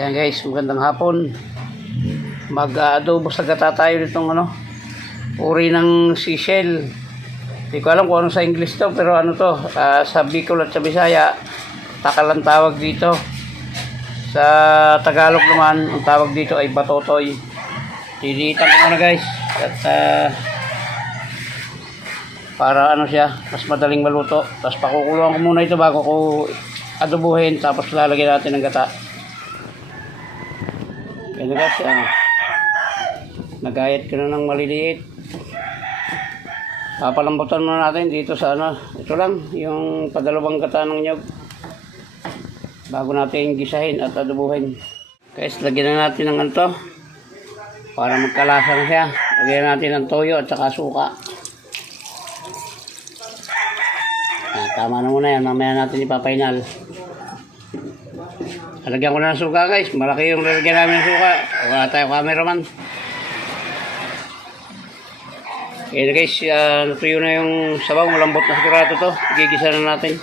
Ayan guys, magandang hapon. Mag-adobo sa gata tayo nitong uri ng seashell. Hindi ko alam kung ano sa English to, pero ano to, sa Bicol at sa Bisaya, takal ang tawag dito. Sa Tagalog naman, ang tawag dito ay batotoy. Dilitan ko muna guys. At para siya, mas madaling maluto. Tapos pakukuluan ko muna ito bago ko adobuhin, tapos lalagyan natin ng gata. Kaya guys, nagayat ko na ng maliliit. Papalambutan muna natin dito sa ito lang, yung padalawang gata ng nyog bago natin gisahin at adobuhin. Guys, lagyan na natin ng para magkalasa na siya. Lagyan natin ng toyo at saka suka. Tama na muna yan, mamaya natin ipapainal. Lagyan ko na ng suka guys, malaki yung lalagyan namin ng suka. Wala tayo cameraman. Okay guys, natuyo na yung sabaw, malambot na sigurado to. Gigisa na natin.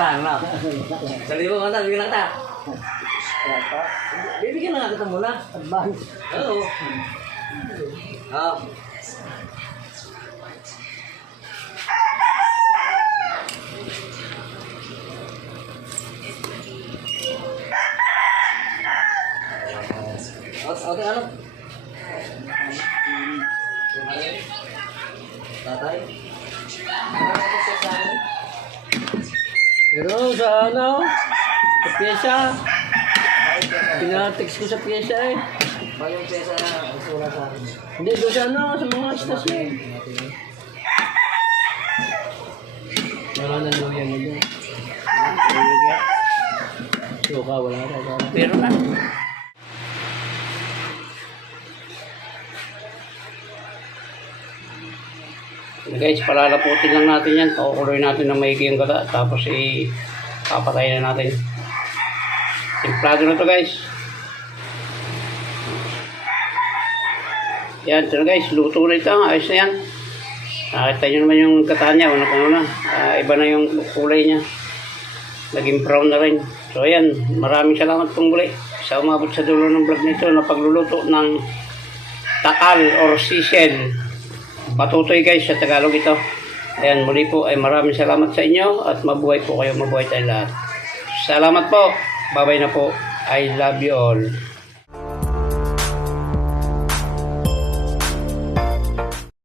Ano? Dali mo, bigyan lang kita. Bibigyan lang kita muna. Advance. Oo. Oo. Okay, ano? Tatay? Pero sa sa pyesa, pinatext ko sa pyesa eh. Ba yung pyesa na sula sa akin? Hindi, doon sa sa mga istasyon. Wala na lang yan nila. Suka, wala na. Pero na. Guys, palalaputin lang natin yan. Pakukuloy natin ng maigi yung gata. Tapos papatayin na natin. Templado na to guys. Yan, ito na guys. Luto na ito. Ayos na yan. Nakita nyo naman yung gata niya. Iba na yung kulay niya. Naging brown na rin. So ayan, maraming salamat pong muli sa umabot sa dulo ng vlog nito na pagluluto ng takal or seashell. Batotoy guys, sa Tagalog ito. Ayan, muli po ay maraming salamat sa inyo at mabuhay po kayo, mabuhay tayo lahat. Salamat po. Bye-bye na po. I love you all.